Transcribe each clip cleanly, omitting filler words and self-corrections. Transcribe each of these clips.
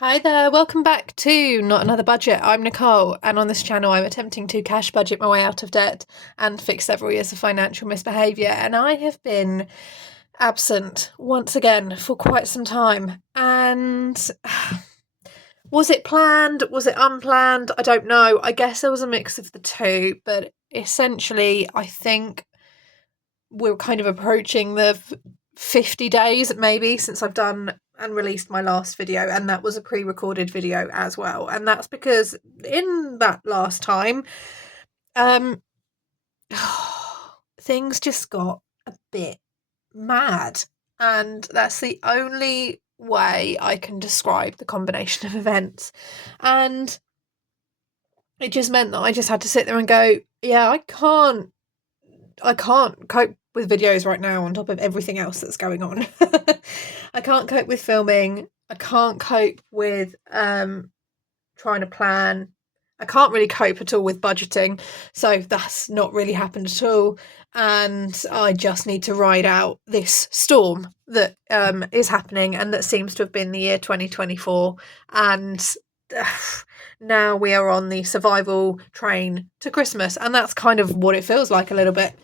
Hi there, welcome back to Not Another Budget. I'm Nicole, and on this channel, I'm attempting to cash budget my way out of debt and fix several years of financial misbehaviour. And I have been absent once again for quite some time. And was it planned? Was it unplanned? I don't know. I guess there was a mix of the two, but essentially, I think we're kind of approaching the 50 days maybe since I've done and released my last video, and that was a pre-recorded video as well. And that's because in that last time, things just got a bit mad, and that's the only way I can describe the combination of events. And it just meant that I just had to sit there and go, yeah, I can't cope with videos right now on top of everything else that's going on. I can't cope with filming. I can't cope with trying to plan. I can't really cope at all with budgeting. So that's not really happened at all. And I just need to ride out this storm that is happening and that seems to have been the year 2024. And now we are on the survival train to Christmas. And that's kind of what it feels like a little bit.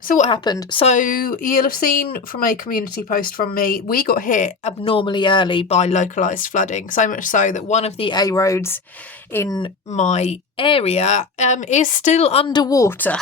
So what happened? So you'll have seen from a community post from me, we got hit abnormally early by localised flooding, so much so that one of the A roads in my area is still underwater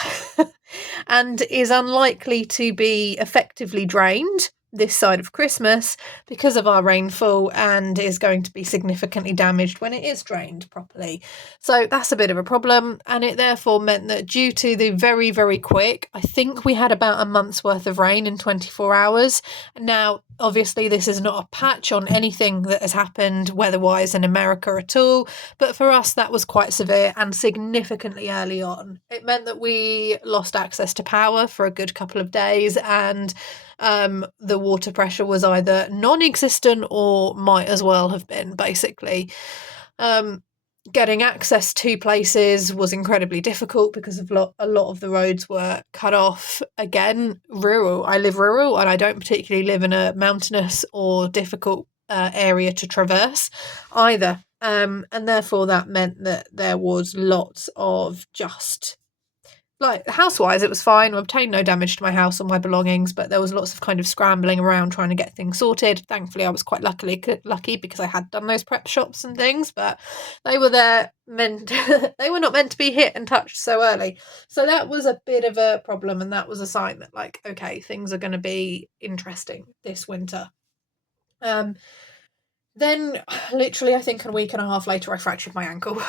and is unlikely to be effectively drained this side of Christmas because of our rainfall, and is going to be significantly damaged when it is drained properly. So that's a bit of a problem, and it therefore meant that due to the very, very quick, I think we had about a month's worth of rain in 24 hours. Now, obviously, this is not a patch on anything that has happened weather-wise in America at all, but for us, that was quite severe and significantly early on. It meant that we lost access to power for a good couple of days, and the water pressure was either non-existent or might as well have been, basically. Getting access to places was incredibly difficult because a lot of the roads were cut off. Again, rural. I live rural, and I don't particularly live in a mountainous or difficult area to traverse either. And therefore that meant that there was lots of just, like, house-wise, it was fine. I obtained no damage to my house or my belongings, but there was lots of kind of scrambling around trying to get things sorted. Thankfully, I was quite lucky because I had done those prep shops and things, but they were they were not meant to be hit and touched so early. So that was a bit of a problem, and that was a sign that, like, okay, things are going to be interesting this winter. Then, literally, I think a week and a half later, I fractured my ankle.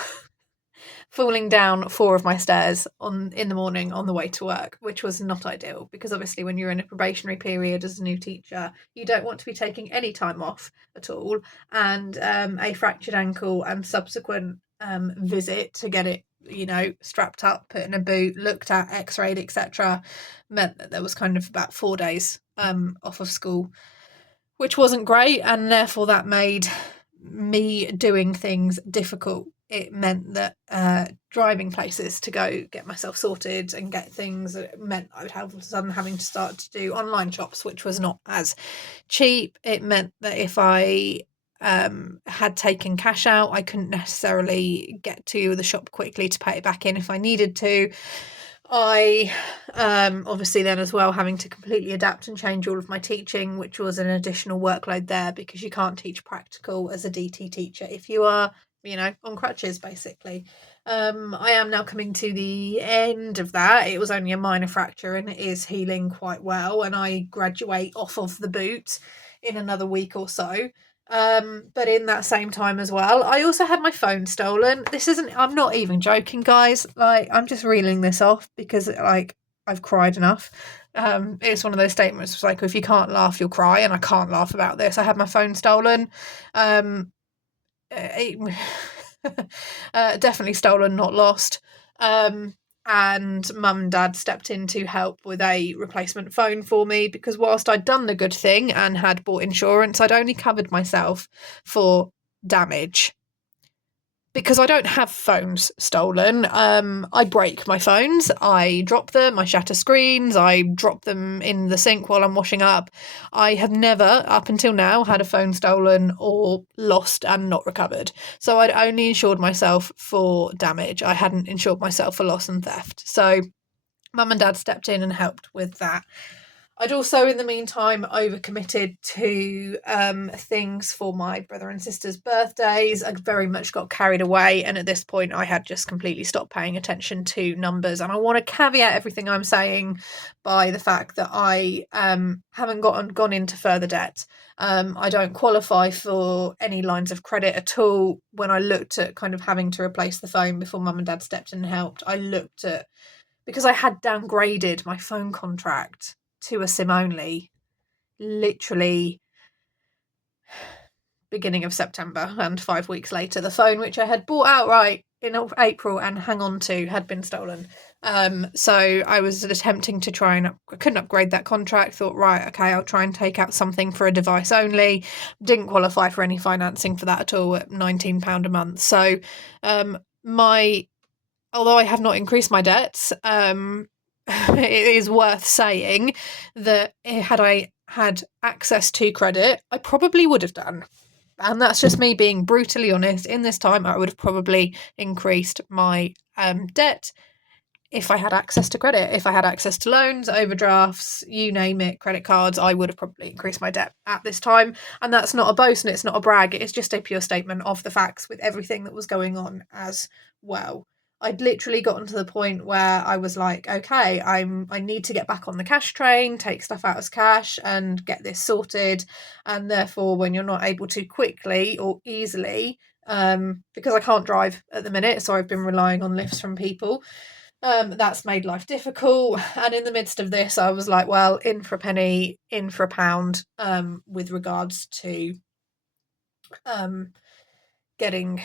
Falling down 4 of my stairs in the morning on the way to work, which was not ideal because obviously when you're in a probationary period as a new teacher, you don't want to be taking any time off at all. And a fractured ankle and subsequent visit to get it, strapped up, put in a boot, looked at, x-rayed, etc., meant that there was kind of about 4 days off of school, which wasn't great, and therefore that made me doing things difficult. It meant that driving places to go get myself sorted and get things meant I would have sudden having to start to do online shops, which was not as cheap. It meant that if I had taken cash out, I couldn't necessarily get to the shop quickly to pay it back in if I needed to. I obviously then as well having to completely adapt and change all of my teaching, which was an additional workload there because you can't teach practical as a DT teacher if you are, on crutches, basically. I am now coming to the end of that. It was only a minor fracture and it is healing quite well, and I graduate off of the boot in another week or so. But in that same time as well, I also had my phone stolen. I'm not even joking, guys. Like, I'm just reeling this off because, like, I've cried enough. It's one of those statements like, if you can't laugh, you'll cry, and I can't laugh about this. I had my phone stolen. Definitely stolen, not lost. And mum and dad stepped in to help with a replacement phone for me because whilst I'd done the good thing and had bought insurance, I'd only covered myself for damage. because I don't have phones stolen, I break my phones, I drop them, I shatter screens, I drop them in the sink while I'm washing up. I have never, up until now, had a phone stolen or lost and not recovered. So I'd only insured myself for damage. I hadn't insured myself for loss and theft. So Mum and Dad stepped in and helped with that. I'd also, in the meantime, overcommitted to things for my brother and sister's birthdays. I very much got carried away, and at this point, I had just completely stopped paying attention to numbers. And I want to caveat everything I'm saying by the fact that I haven't gone into further debt. I don't qualify for any lines of credit at all. When I looked at kind of having to replace the phone before Mum and Dad stepped in and helped, I looked at, because I had downgraded my phone contract to a SIM only, literally beginning of September, and 5 weeks later, the phone which I had bought outright in April and hang on to had been stolen. So I was attempting to try and I couldn't upgrade that contract. Thought, right, okay, I'll try and take out something for a device only. Didn't qualify for any financing for that at all at £19 a month. So although I have not increased my debts, it is worth saying that had I had access to credit, I probably would have done. And that's just me being brutally honest. In this time, I would have probably increased my debt if I had access to credit. If I had access to loans, overdrafts, you name it, credit cards, I would have probably increased my debt at this time. And that's not a boast and it's not a brag. It's just a pure statement of the facts with everything that was going on as well. I'd literally gotten to the point where I was like, okay, I need to get back on the cash train, take stuff out as cash and get this sorted. And therefore, when you're not able to quickly or easily, because I can't drive at the minute, so I've been relying on lifts from people, that's made life difficult. And in the midst of this, I was like, well, in for a penny, in for a pound, with regards to getting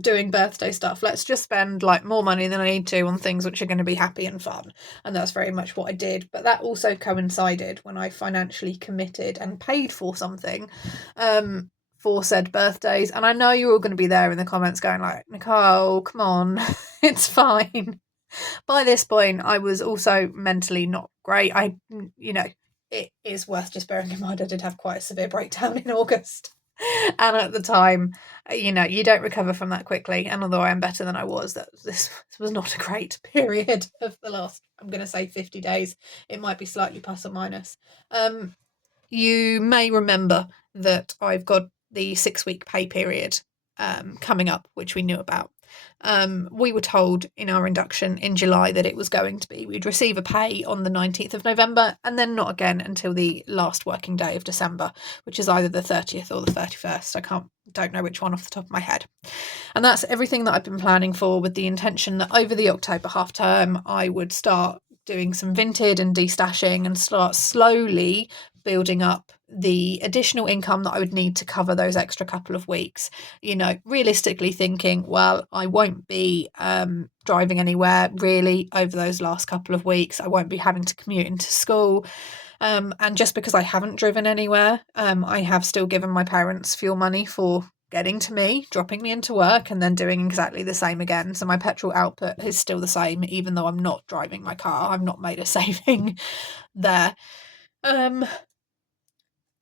doing birthday stuff. Let's just spend like more money than I need to on things which are going to be happy and fun. And that's very much what I did. But that also coincided when I financially committed and paid for something for said birthdays. And I know you're all going to be there in the comments going like, Nicole, come on, it's fine. By this point, I was also mentally not great. It is worth just bearing in mind I did have quite a severe breakdown in August. And at the time, you don't recover from that quickly. And although I am better than I was, this was not a great period of the last, I'm going to say 50 days. It might be slightly plus or minus. You may remember that I've got the 6-week pay period coming up, which we knew about. We were told in our induction in July that it was going to be, we'd receive a pay on the 19th of November and then not again until the last working day of December, which is either the 30th or the 31st. I don't know which one off the top of my head. And that's everything that I've been planning for, with the intention that over the October half term, I would start doing some Vinted and destashing and start slowly building up the additional income that I would need to cover those extra couple of weeks. Realistically thinking, well, I won't be driving anywhere really over those last couple of weeks. I won't be having to commute into school. And just because I haven't driven anywhere, I have still given my parents fuel money for getting to me, dropping me into work, and then doing exactly the same again. So my petrol output is still the same, even though I'm not driving my car. I've not made a saving there.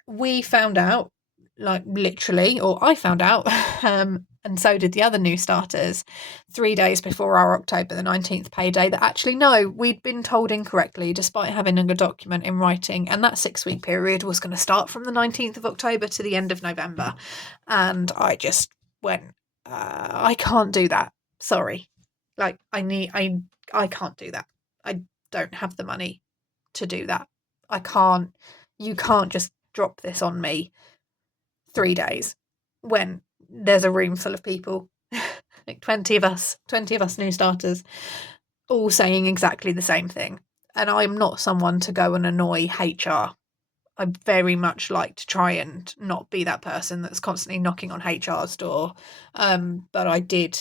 We found out, like literally, or I found out, and so did the other new starters, 3 days before our October the 19th payday, that actually, no, we'd been told incorrectly, despite having a document in writing, and that 6-week period was going to start from the 19th of October to the end of November. And I just went, I can't do that. Sorry. Like, I can't do that. I don't have the money to do that. You can't just drop this on me 3 days when there's a room full of people, like 20 of us new starters, all saying exactly the same thing. And I'm not someone to go and annoy HR. I very much like to try and not be that person that's constantly knocking on HR's door. But I did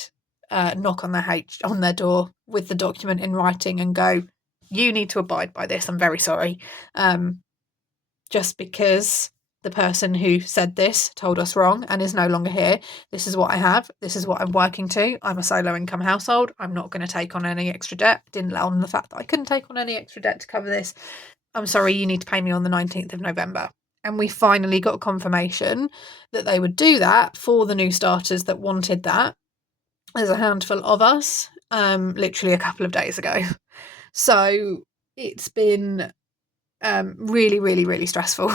knock on their door with the document in writing and go, you need to abide by this. I'm very sorry. Just because the person who said this told us wrong and is no longer here. This is what I have. This is what I'm working to. I'm a solo income household. I'm not going to take on any extra debt. Didn't let on the fact that I couldn't take on any extra debt to cover this. I'm sorry, you need to pay me on the 19th of November. And we finally got confirmation that they would do that for the new starters that wanted that. There's a handful of us, literally a couple of days ago. So it's been really, really, really stressful.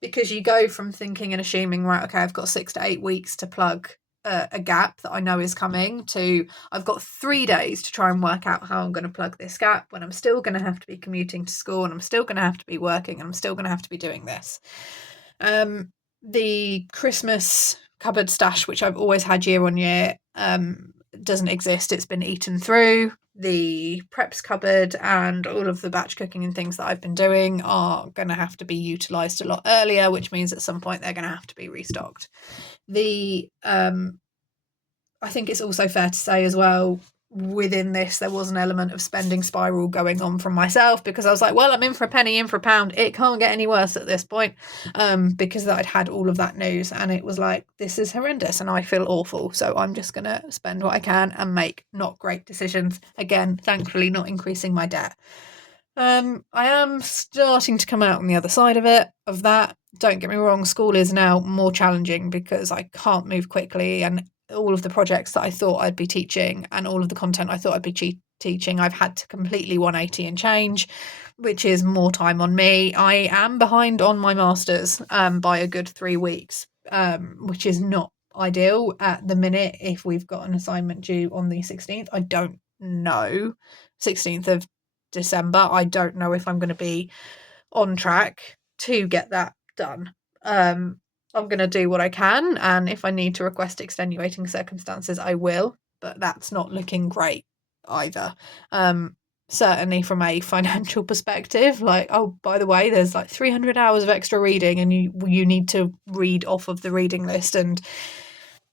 Because you go from thinking and assuming, right, okay, I've got 6 to 8 weeks to plug a gap that I know is coming, to I've got 3 days to try and work out how I'm going to plug this gap when I'm still going to have to be commuting to school and I'm still going to have to be working and I'm still going to have to be doing this. The Christmas cupboard stash, which I've always had year on year, doesn't exist. It's been eaten through. The preps cupboard and all of the batch cooking and things that I've been doing are going to have to be utilised a lot earlier, which means at some point they're going to have to be restocked. I think it's also fair to say as well, within this, there was an element of spending spiral going on from myself, because I was like, well, I'm in for a penny, in for a pound. It can't get any worse at this point, because I'd had all of that news and it was like, this is horrendous and I feel awful. So I'm just going to spend what I can and make not great decisions. Again, thankfully not increasing my debt. I am starting to come out on the other side of that. Don't get me wrong, school is now more challenging because I can't move quickly, and all of the projects that I thought I'd be teaching and all of the content I thought I'd be teaching, I've had to completely 180 and change, which is more time on me. I am behind on my masters by a good 3 weeks, which is not ideal at the minute. If we've got an assignment due on the 16th, I don't know, 16th of December, I don't know if I'm going to be on track to get that done. I'm going to do what I can, and if I need to request extenuating circumstances, I will, but that's not looking great either. Certainly from a financial perspective, like, oh, by the way, there's like 300 hours of extra reading and you need to read off of the reading list and,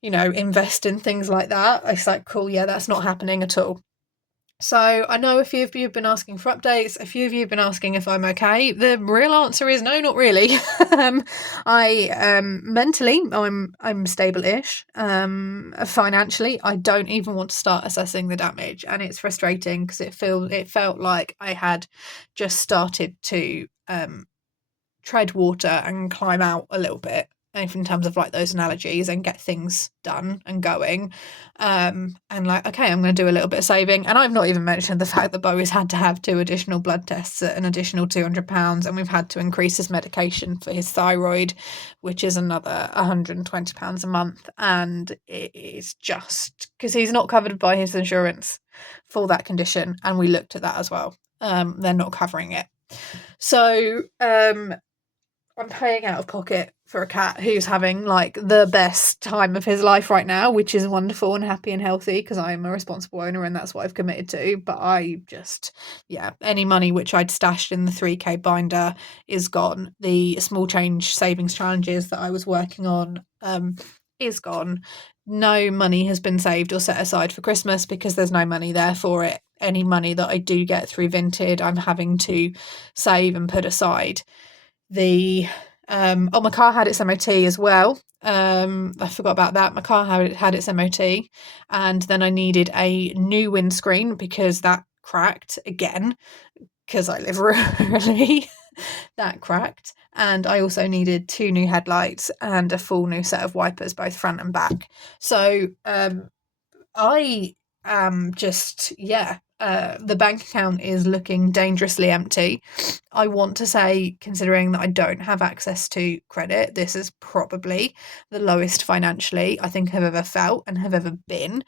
invest in things like that. It's like, cool, yeah, that's not happening at all. So I know a few of you have been asking for updates. A few of you have been asking if I'm okay. The real answer is no, not really. I mentally, I'm stable-ish. Financially, I don't even want to start assessing the damage, and it's frustrating because it felt like I had just started to tread water and climb out a little bit, in terms of like those analogies, and get things done and going, and like, okay, I'm going to do a little bit of saving. And I've not even mentioned the fact that Bowie's had to have 2 additional blood tests at an additional £200, and we've had to increase his medication for his thyroid, which is another £120 a month, and it is just because he's not covered by his insurance for that condition, and we looked at that as well. They're not covering it, so I'm paying out of pocket for a cat who's having like the best time of his life right now, which is wonderful and happy and healthy because I am a responsible owner and that's what I've committed to. But I just, any money which I'd stashed in the 3k binder is gone. The small change savings challenges that I was working on is gone. No money has been saved or set aside for Christmas because there's no money there for it. Any money that I do get through Vinted, I'm having to save and put aside. My car had its MOT as well. I forgot about that. My car had its MOT, and then I needed a new windscreen because that cracked again because I live rurally. That cracked, and I also needed 2 new headlights and a full new set of wipers, both front and back. So I am just the bank account is looking dangerously empty. I want to say, considering that I don't have access to credit, this is probably the lowest financially I think I've ever felt and have ever been.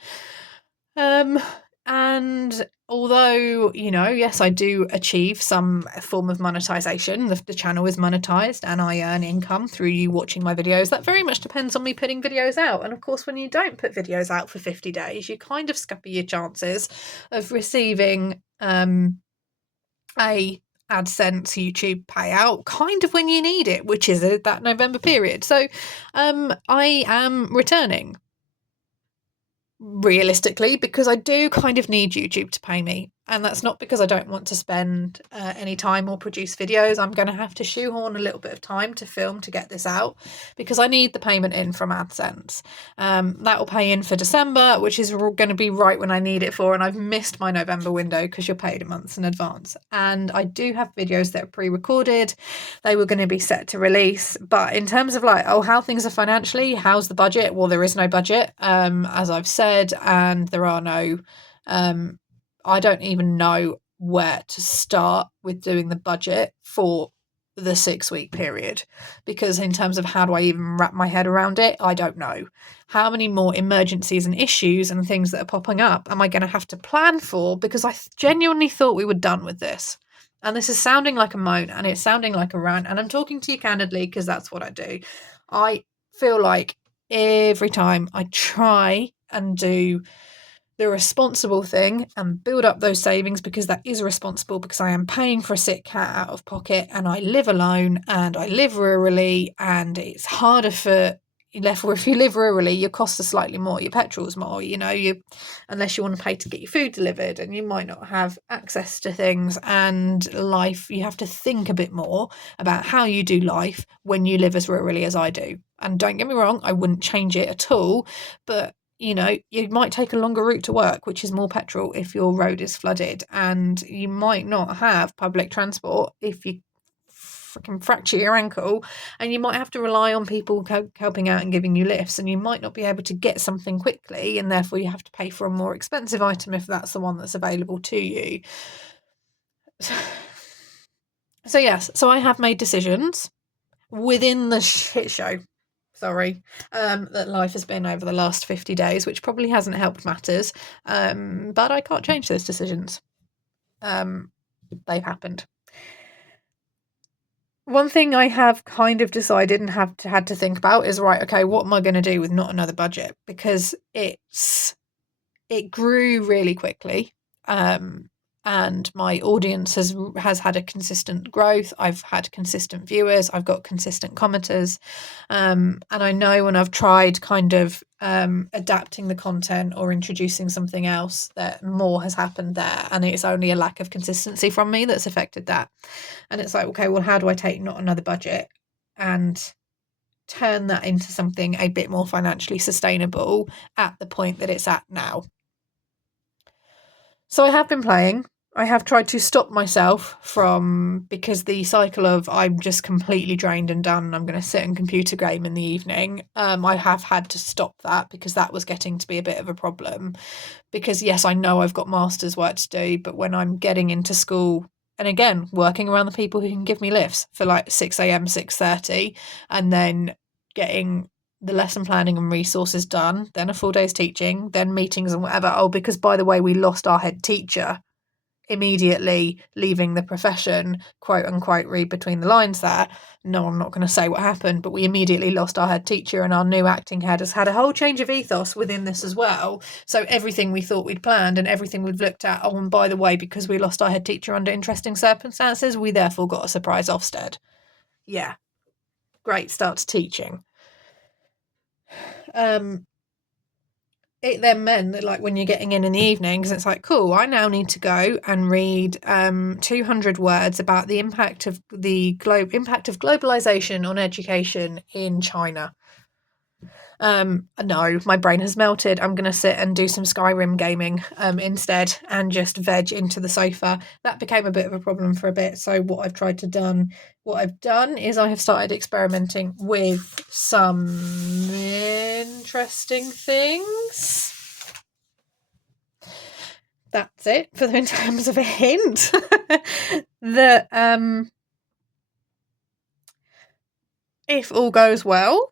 And although, yes, I do achieve some form of monetization, the channel is monetized and I earn income through you watching my videos, that very much depends on me putting videos out. And of course, when you don't put videos out for 50 days, you kind of scupper your chances of receiving a AdSense YouTube payout kind of when you need it, which is that November period. So I am returning, realistically, because I do kind of need YouTube to pay me. And that's not because I don't want to spend any time or produce videos. I'm going to have to shoehorn a little bit of time to film to get this out because I need the payment in from AdSense. That will pay in for December, which is going to be right when I need it for. And I've missed my November window because you're paid a month in advance. And I do have videos that are pre-recorded. They were going to be set to release. But in terms of like, how things are financially, how's the budget? Well, there is no budget, as I've said, and there are no... I don't even know where to start with doing the budget for the 6-week period, because in terms of how do I even wrap my head around it, I don't know. How many more emergencies and issues and things that are popping up am I going to have to plan for? Because I genuinely thought we were done with this. And this is sounding like a moan and it's sounding like a rant. And I'm talking to you candidly because that's what I do. I feel like every time I try and do the responsible thing and build up those savings, because that is responsible, because I am paying for a sick cat out of pocket and I live alone and I live rurally, and it's harder for if you live rurally, your costs are slightly more, your petrol's more, unless you want to pay to get your food delivered, and you might not have access to things, and life, you have to think a bit more about how you do life when you live as rurally as I do. And don't get me wrong, I wouldn't change it at all, but you might take a longer route to work, which is more petrol if your road is flooded, and you might not have public transport if you freaking fracture your ankle, and you might have to rely on people helping out and giving you lifts, and you might not be able to get something quickly, and therefore you have to pay for a more expensive item if that's the one that's available to you. So yes, I have made decisions within the shit show that life has been over the last 50 days, which probably hasn't helped matters, but I can't change those decisions. They've happened. One thing I have kind of decided and had to think about is, right, okay, what am I going to do with not another budget? Because it grew really quickly, and my audience has had a consistent growth. I've had consistent viewers. I've got consistent commenters. And I know when I've tried kind of adapting the content or introducing something else, that more has happened there. And it's only a lack of consistency from me that's affected that. And it's like, okay, well, how do I take not another budget and turn that into something a bit more financially sustainable at the point that it's at now? So I have been playing. I have tried to stop myself because the cycle of I'm just completely drained and done, and I'm going to sit and computer game in the evening. I have had to stop that because that was getting to be a bit of a problem. Because yes, I know I've got master's work to do, but when I'm getting into school, and again, working around the people who can give me lifts for like 6 a.m, 6:30, and then getting the lesson planning and resources done, then a full day's teaching, then meetings and whatever. Oh, because by the way, we lost our head teacher immediately leaving the profession, quote unquote, read between the lines there. No, I'm not going to say what happened, but we immediately lost our head teacher, and our new acting head has had a whole change of ethos within this as well. So everything we thought we'd planned and everything we'd looked at, oh, and by the way, because we lost our head teacher under interesting circumstances, we therefore got a surprise Ofsted. Yeah, great start to teaching. It then meant that, like, when you're getting in the evenings, it's like, cool, I now need to go and read 200 words about the impact of globalization on education in China. No, my brain has melted. I'm going to sit and do some Skyrim gaming instead and just veg into the sofa. That became a bit of a problem for a bit. So what I've done is I have started experimenting with some interesting things. That's it in terms of a hint. That if all goes well,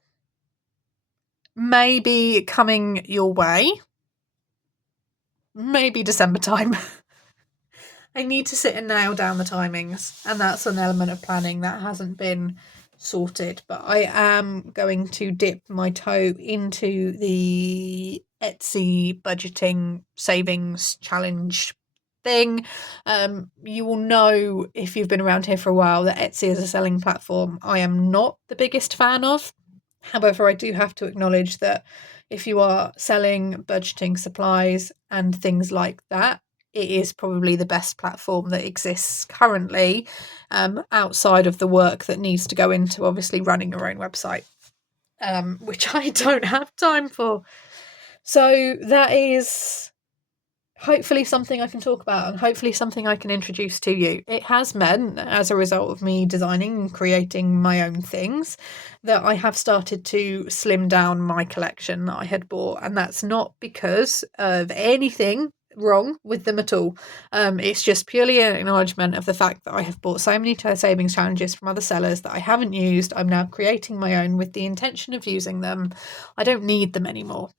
maybe coming your way, maybe December time. I need to sit and nail down the timings, and that's an element of planning that hasn't been sorted, but I am going to dip my toe into the Etsy budgeting savings challenge thing. You will know, if you've been around here for a while, that Etsy is a selling platform I am not the biggest fan of. However, I do have to acknowledge that if you are selling budgeting supplies and things like that, it is probably the best platform that exists currently, outside of the work that needs to go into obviously running your own website, which I don't have time for. So that is hopefully something I can talk about, and hopefully something I can introduce to you. It has meant, as a result of me designing and creating my own things, that I have started to slim down my collection that I had bought, and that's not because of anything wrong with them at all. It's just purely an acknowledgement of the fact that I have bought so many savings challenges from other sellers that I haven't used. I'm now creating my own with the intention of using them. I don't need them anymore.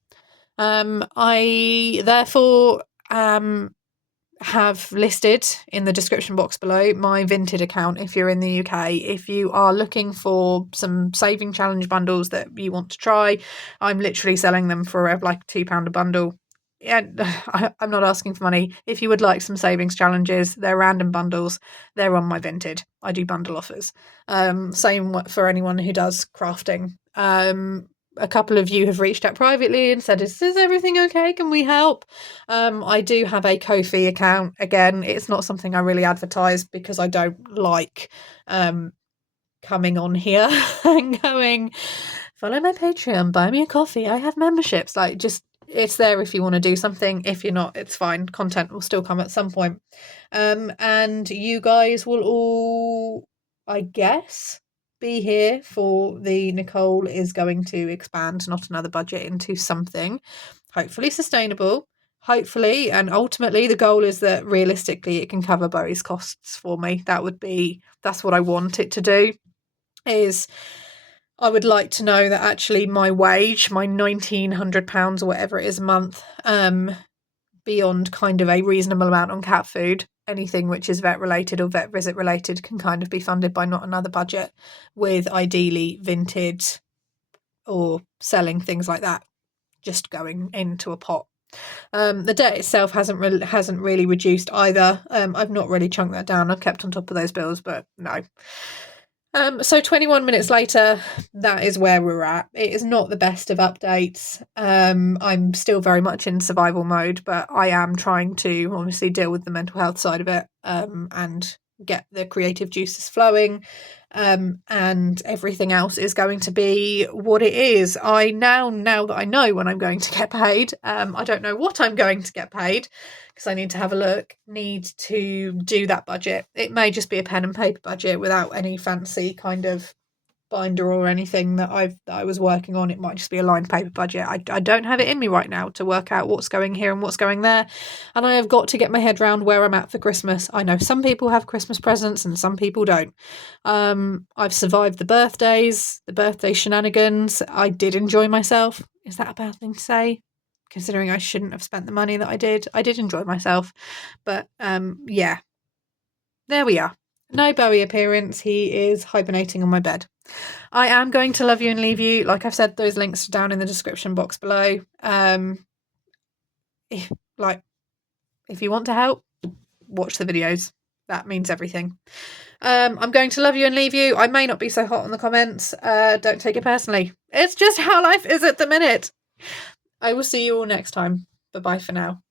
I therefore have listed in the description box below my Vinted account if you're in the UK. If you are looking for some saving challenge bundles that you want to try, I'm literally selling them for like £2 a bundle. Yeah, I'm not asking for money. If you would like some savings challenges, they're random bundles. They're on my Vinted. I do bundle offers. Same for anyone who does crafting. A couple of you have reached out privately and said, is everything okay? Can we help? I do have a Ko-fi account. Again, it's not something I really advertise because I don't like coming on here and going, follow my Patreon, buy me a coffee, I have memberships. Like, just, it's there if you want to do something. If you're not, it's fine. Content will still come at some point. And you guys will all, I guess, be here for the Nicole is going to expand Not Another Budget into something hopefully sustainable, hopefully, and ultimately the goal is that realistically it can cover Bowie's costs for me. That's what I want it to do. Is I would like to know that actually my wage, my £1,900 or whatever it is a month, beyond kind of a reasonable amount on cat food, anything which is vet related or vet visit related can kind of be funded by Not Another Budget, with ideally Vinted or selling things like that just going into a pot. The debt itself hasn't really reduced either. I've not really chunked that down. I've kept on top of those bills, but no. So 21 minutes later, that is where we're at. It is not the best of updates. I'm still very much in survival mode, but I am trying to obviously deal with the mental health side of it, and get the creative juices flowing. And everything else is going to be what it is. Now that I know when I'm going to get paid, I don't know what I'm going to get paid because I need to have a look, need to do that budget. It may just be a pen and paper budget without any fancy kind of binder or anything that I was working on. It might just be a lined paper budget. I don't have it in me right now to work out what's going here and what's going there, and I have got to get my head around where I'm at for Christmas. I know some people have Christmas presents and some people don't. I've survived the birthday shenanigans. I did enjoy myself. Is that a bad thing to say, considering I shouldn't have spent the money that I did? I did enjoy myself, but yeah, there we are. No Bowie appearance. He is hibernating on my bed. I am going to love you and leave you. Like I've said, those links are down in the description box below. If you want to help, watch the videos. That means everything. I'm going to love you and leave you. I may not be so hot on the comments. Don't take it personally. It's just how life is at the minute. I will see you all next time. Bye-bye for now.